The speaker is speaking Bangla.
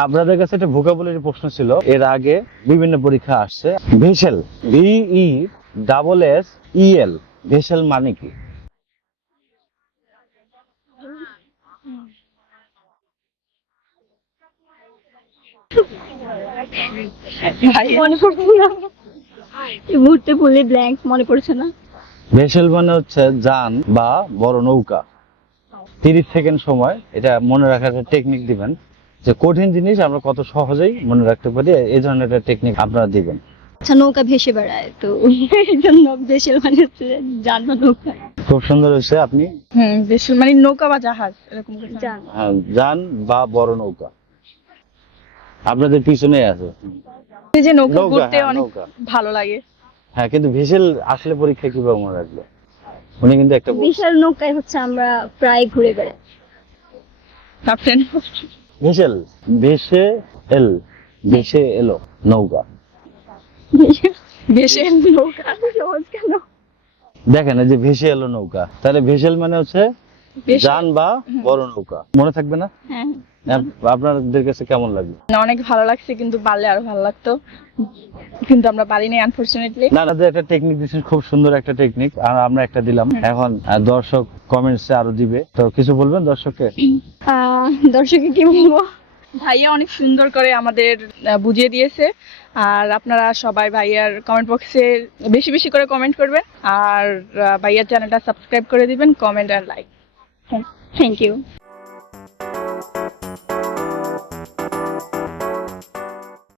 আপনাদের কাছে একটা ভোকাবুলারি প্রশ্ন ছিল। এর আগে বিভিন্ন পরীক্ষা আসছে। Vessel V E double S E L vessel মানে কি? মনে পড়ছে না। মুহূর্তে ফুলে ব্ল্যাঙ্ক মনে পড়ছে না। ভেসেল মানে হচ্ছে যান বা বড় নৌকা। তিরিশ সেকেন্ড সময় এটা মনে রাখার টেকনিক দিবেন। যে কঠিন জিনিস আমরা কত সহজেই মনে রাখতে পারি এই ধরনের একটা টেকনিক আপনারা দিবেন। আচ্ছা নৌকা ভেসে বেড়ায় তো এই জন্য ভেসেল মানে হচ্ছে যান নৌকা। খুব সুন্দর হয়েছে আপনি? হুম বেশ মানে নৌকা বা জাহাজ এরকম কিছু। যান হ্যাঁ, যান বা বড় নৌকা। আপনাদের পিছনে আছে। এই যে নৌকা নৌকা, ঘুরতে হ্যাঁ, অনেক ভালো লাগে। হ্যাঁ কিন্তু ভেসেল আসলে পরীক্ষা কীভাবে মনে রাখবে? উনি কিন্তু একটা বিশাল নৌকায় হচ্ছে আমরা প্রায় ঘুরে বেড়াই। ক্যাপ্টেন ভেসেল ভেসে এল ভেসে এলো নৌকা বেশে নৌকা সহজ কেন? দেখেন এই যে ভেসে এলো নৌকা তাহলে ভেসেল মানে হচ্ছে যান বা বড় নৌকা। মনে থাকবে না? হ্যাঁ। আপনাদের কাছে কেমন লাগবে অনেক ভালো লাগছে কিন্তু পারলে আরও ভালো লাগতো। কিন্তু আমরা পারিনি আনফরচুনেটলি না একটা টেকনিক দিচ্ছেন খুব সুন্দর একটা টেকনিক আর আমরা একটা দিলাম। এখন দর্শক কমেন্টসে আরও দিবে। তো কিছু বলবেন দর্শককে? দর্শককে দর্শকে কি বলব? ভাইয়া অনেক সুন্দর করে আমাদের বুঝিয়ে দিয়েছে। আর আপনারা সবাই ভাইয়ার কমেন্ট বক্সে বেশি বেশি করে কমেন্ট করবেন। আর ভাইয়ার চ্যানেলটা সাবস্ক্রাইব করে দিবেন কমেন্ট আর লাইক থ্যাংক ইউ